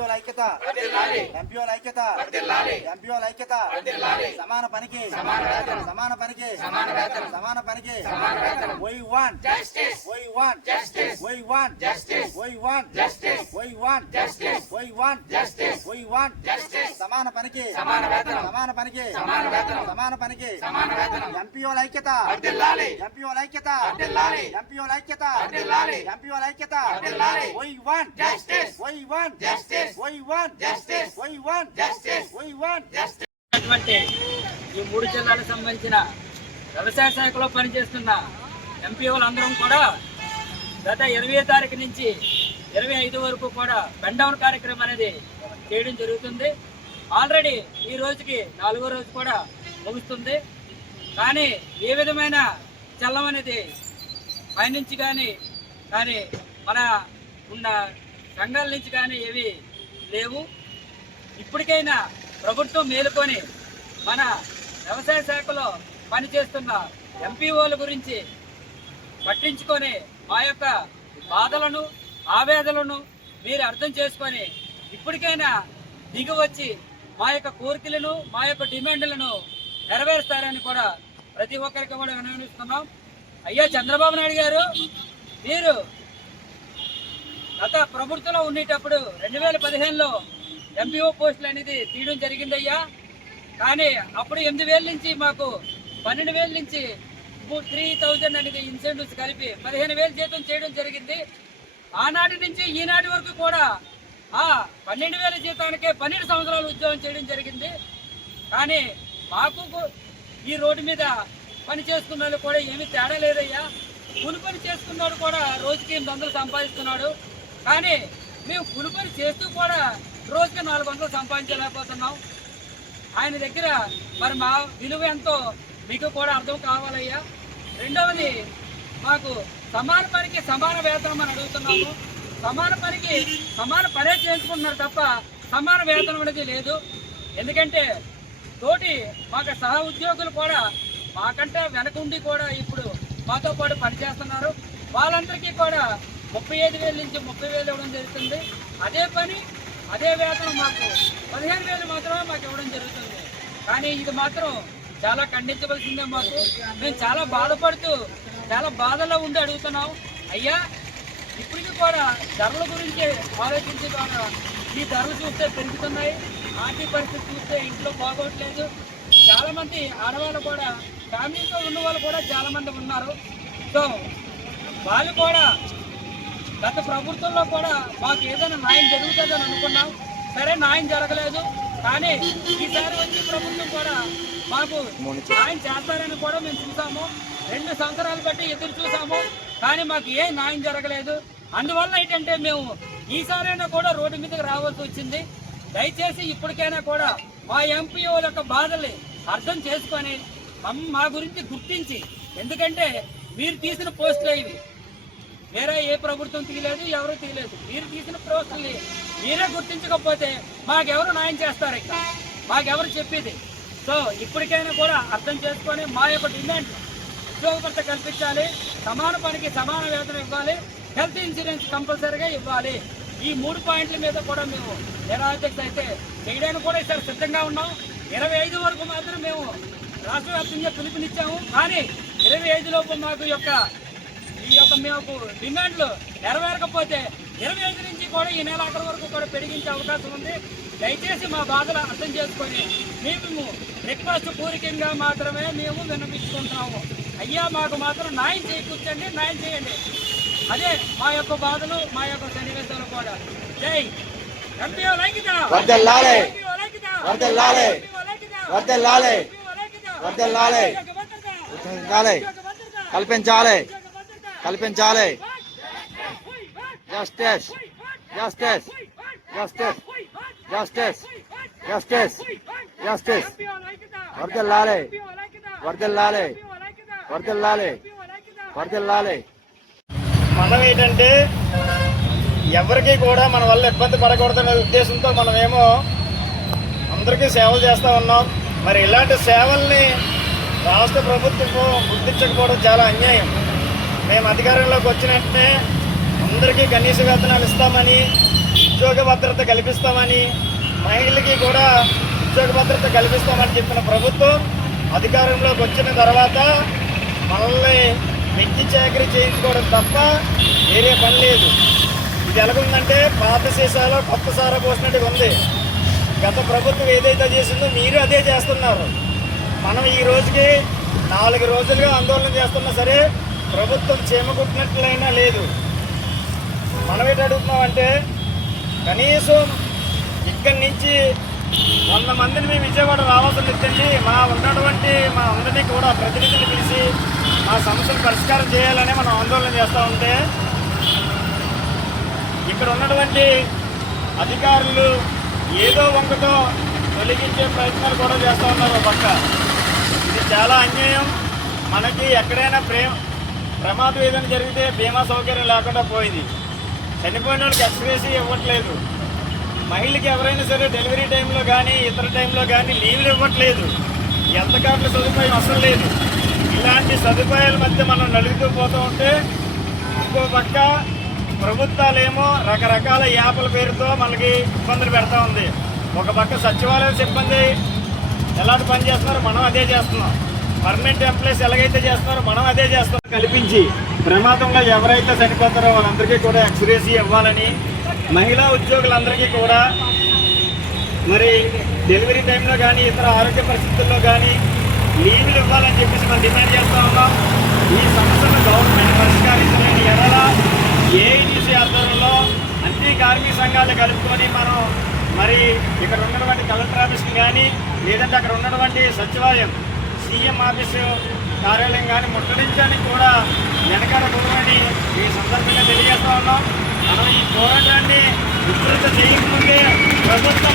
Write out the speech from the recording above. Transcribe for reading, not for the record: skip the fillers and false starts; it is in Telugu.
ఎంపీఓల ఐక్యత ఎంపీఓల ఐక్యత ఎంపీఓల ఐక్యత సమాన పనికి సమాన పనికి సమాన పనికి we want justice we want justice we want justice we want justice we want justice we want justice we want justice సమాన పనికి సమాన వేతనం సమాన పనికి సమాన వేతనం సమాన పనికి సమాన వేతనం ఎంపీఓల ఐక్యత వర్ధిల్లాలి ఎంపీఓల ఐక్యత వర్ధిల్లాలి ఎంపీఓల ఐక్యత వర్ధిల్లాలి ఎంపీఓల ఐక్యత వర్ధిల్లాలి we want justice we want justice we want justice we want justice we want justice అటువంటి ఈ 3 జిల్లాలకు సంబంధించిన వ్యవసాయ శాఖలో పనిచేస్తున్న ఎంపీఓలు అందరం కూడా గత 20వ తారీఖు నుంచి 25 వరకు కూడా బెండౌన్ కార్యక్రమం అనేది చేయడం జరుగుతుంది. ఆల్రెడీ ఈ రోజుకి 4వ రోజు కూడా ముగుస్తుంది. కానీ ఏ విధమైన చల్లం అనేది పైనుంచి కానీ మన ఉన్న సంఘాల నుంచి కానీ ఏవి లేవు. ఇప్పటికైనా ప్రభుత్వం మేలుకొని మన వ్యవసాయ శాఖలో పనిచేస్తున్న ఎంపీఓల గురించి పట్టించుకొని మా యొక్క బాధలను ఆవేదనలను మీరు అర్థం చేసుకొని ఇప్పటికైనా దిగి వచ్చి మా యొక్క కోరికలను మా యొక్క డిమాండ్లను నెరవేరుస్తారని కూడా ప్రతి ఒక్కరికి కూడా విన్నవిస్తున్నాం. అయ్యా చంద్రబాబు నాయుడు గారు, మీరు గత ప్రభుత్వంలో ఉండేటప్పుడు 2015లో ఎంపీఓ పోస్టులు అనేది తీయడం జరిగిందయ్యా. కానీ అప్పుడు 8,000 నుంచి మాకు 12,000 నుంచి 3,000 అనేది ఇన్సెంటివ్స్ కలిపి 15,000 జీతం చేయడం జరిగింది. ఆనాటి నుంచి ఈనాటి వరకు కూడా ఆ 12,000 జీతానికే 12 సంవత్సరాలు ఉద్యోగం చేయడం జరిగింది. కానీ మాకు ఈ రోడ్డు మీద పని చేసుకున్న వాళ్ళు కూడా ఏమీ తేడా లేదయ్యా. కూలి పని చేసుకున్నాడు కూడా రోజుకి 800 సంపాదిస్తున్నాడు. కానీ మేము కూలి పని చేస్తూ కూడా రోజుకి 400 సంపాదించలేకపోతున్నాం. ఆయన దగ్గర మరి మా విలువ ఎంతో మీకు కూడా అర్థం కావాలయ్యా. రెండవది, మాకు సమాన పనికి సమాన వేతనం అని అడుగుతున్నాము. సమాన పనికి సమాన పనే చేసుకుంటున్నారు తప్ప సమాన వేతనం అనేది లేదు. ఎందుకంటే తోటి మాకు సహ ఉద్యోగులు కూడా మాకంటే వెనకుండి కూడా ఇప్పుడు మాతో పాటు పనిచేస్తున్నారు. వాళ్ళందరికీ కూడా 35,000 నుంచి 30,000 ఇవ్వడం జరుగుతుంది. అదే పని అదే వేతనం మాకు 15,000 మాత్రమే మాకు ఇవ్వడం జరుగుతుంది. కానీ ఇది మాత్రం చాలా ఖండించవలసిందే. మేము చాలా బాధపడుతూ చాలా బాధలో ఉండి అడుగుతున్నాం. అయ్యా, ఇప్పటికీ కూడా ధరల గురించి ఆలోచించే ద్వారా ఈ ధరలు చూస్తే పెరుగుతున్నాయి. ఆర్థిక పరిస్థితి చూస్తే ఇంట్లో బాగోట్లేదు. చాలామంది ఆడవాళ్ళు కూడా ఫ్యామిలీతో ఉన్న వాళ్ళు కూడా చాలామంది ఉన్నారు. సో వాళ్ళు కూడా గత ప్రభుత్వంలో కూడా మాకు ఏదైనా న్యాయం జరుగుతుందని అనుకున్నాం. సరే, న్యాయం జరగలేదు. కానీ ఈసారి వచ్చే ప్రభుత్వం కూడా మాకు న్యాయం చేస్తారని కూడా మేము చూసాము. 2 సంవత్సరాలు బట్టి ఎదురు చూసాము. కానీ మాకు ఏ న్యాయం జరగలేదు. అందువల్ల ఏంటంటే మేము ఈసారైనా కూడా రోడ్డు మీదకి రావాల్సి వచ్చింది. దయచేసి ఇప్పటికైనా కూడా మా ఎంపీఓల యొక్క బాధల్ని అర్థం చేసుకొని మా గురించి గుర్తించి, ఎందుకంటే మీరు తీసిన పోస్టులు ఇవి, వేరే ఏ ప్రభుత్వం తీయలేదు, ఎవరు తీయలేదు. మీరు తీసిన పోస్టుల్ని మీరే గుర్తించకపోతే మాకెవరు న్యాయం చేస్తారు? ఇక్కడ మాకెవరు చెప్పేది? సో ఇప్పటికైనా కూడా అర్థం చేసుకొని మా యొక్క డిమాండ్ ఉద్యోగపరత కల్పించాలి. సమాన పనికి సమాన వేతనం ఇవ్వాలి. హెల్త్ ఇన్సూరెన్స్ కంపల్సరీగా ఇవ్వాలి. ఈ 3 పాయింట్ల మీద కూడా మేము నిరాధ్యక్ష అయితే చేయడానికి కూడా ఇక్కడ సిద్ధంగా ఉన్నాం. 25 వరకు మాత్రం మేము రాష్ట్ర వ్యాప్తంగా పిలుపునిచ్చాము. కానీ 25 లోపు మాకు మేము డిమాండ్లు నెరవేరకపోతే 25 నుంచి కూడా ఈ నెల ఆఖరి వరకు కూడా పెరిగించే అవకాశం ఉంది. దయచేసి మా బాధలు అర్థం చేసుకొని మేము రిక్వెస్ట్ పూర్వకంగా మాత్రమే మేము విన్నపించుకుంటున్నాము. అయ్యా, మాకు మాత్రం న్యాయం చేకూర్చండి, న్యాయం చేయండి. అదే మా యొక్క బాధలు, మా యొక్క సన్నివేశాలు కూడా. జై ఎంపీఓ ఐక్యత వర్ధిల్లాలి, వర్ధిల్లాలి, వర్ధిల్లాలి, వర్ధిల్లాలి, వర్ధిల్లాలి, కల్పించాలి, కల్పించాలి. Justice, justice, justice, justice, justice, justice, వర్ధిల్లాలి, వర్ధిల్లాలి, వర్ధిల్లాలి, వర్ధిల్లాలి. మనం ఏంటంటే ఎవరికి కూడా మన వల్ల ఇబ్బంది పడకూడదనే ఉద్దేశంతో మనమేమో అందరికీ సేవలు చేస్తూ ఉన్నాం. మరి ఇలాంటి సేవల్ని రాష్ట్ర ప్రభుత్వం గుర్తించకపోవడం చాలా అన్యాయం. మేము అధికారంలోకి వచ్చిన వెంటనే అందరికీ కనీస వేతనాలు ఇస్తామని ఉద్యోగ భద్రత కల్పిస్తామని, మహిళలకి కూడా ఉద్యోగ భద్రత కల్పిస్తామని చెప్పిన ప్రభుత్వం అధికారంలోకి వచ్చిన తర్వాత మనల్ని వెక్కి చాకరీ చేయించుకోవడం తప్ప వేరే పని లేదు. ఇది ఎలాగుందంటే పాత సీసాలో కొత్త సారా పోసినట్టుగా ఉంది. గత ప్రభుత్వం ఏదైతే చేసిందో మీరు అదే చేస్తున్నారు. మనం ఈ రోజుకి 4 రోజులుగా ఆందోళన చేస్తున్నా సరే ప్రభుత్వం చేమకుట్టినట్లయినా లేదు. మనం ఏంటి అడుగుతున్నామంటే కనీసం ఇక్కడి నుంచి 100 మందిని మేము విజయవాడ రావాల్సి వచ్చింది. మా అందరినీ కూడా ప్రతినిధులు పిలిచి మా సమస్యలు పరిష్కారం చేయాలని మనం ఆందోళన చేస్తూ ఉంటే ఇక్కడ ఉన్నటువంటి అధికారులు ఏదో వంకతో తొలగించే ప్రయత్నాలు కూడా చేస్తూ ఉన్నారు. ఒక పక్క ఇది చాలా అన్యాయం. మనకి ఎక్కడైనా ప్రమాదం ఏదైనా జరిగితే బీమా సౌకర్యం లేకుండా పోయింది. చనిపోయిన వాళ్ళకి ఎక్స్రేస్ ఇవ్వట్లేదు. మహిళకి ఎవరైనా సరే డెలివరీ టైంలో కానీ ఇతర టైంలో కానీ లీవ్లు ఇవ్వట్లేదు. హెల్త్ కార్డుల సదుపాయం అసలు లేదు. ఇలాంటి సదుపాయాల మధ్య మనం నలుగుతూ పోతూ ఉంటే ఇంకో పక్క ప్రభుత్వాలేమో రకరకాల యాప్ల పేరుతో మనకి ఇబ్బందులు పెడతా ఉంది. ఒక పక్క సచివాలయం సిబ్బంది ఎలాంటి పని చేస్తున్నారో మనం అదే చేస్తున్నాం. పర్మనెంట్ ఎంప్లాయీస్ ఎలాగైతే చేస్తున్నారో మనం అదే చేస్తున్నాం. కల్పించి ప్రమాదంలో ఎవరైతే చనిపోతారో వాళ్ళందరికీ కూడా ఎక్స్రేస్ ఇవ్వాలని, మహిళా ఉద్యోగులందరికీ కూడా మరి డెలివరీ టైంలో కానీ ఇతర ఆరోగ్య పరిస్థితుల్లో కానీ లీవ్లు ఇవ్వాలని చెప్పేసి మనం డిమాండ్ చేస్తూ ఉన్నాం. ఈ సమస్యను గవర్నమెంట్ పరిష్కరించలేని ఎడల ఏఐటీసీ ఆధ్వర్యంలో అన్ని కార్మిక సంఘాలు కలుపుకొని మనం మరి ఇక్కడ ఉన్నటువంటి కలెక్టర్ ఆఫీస్ని కానీ లేదంటే అక్కడ ఉన్నటువంటి సచివాలయం సీఎం ఆఫీసు కార్యాలయం కానీ ముట్టడించడానికి కూడా వెనకాల పోవని ఈ సందర్భంగా తెలియజేస్తూ ఉన్నాం. మనం ఈ పోరాటాన్ని విస్తృత చేయకముందే ప్రభుత్వం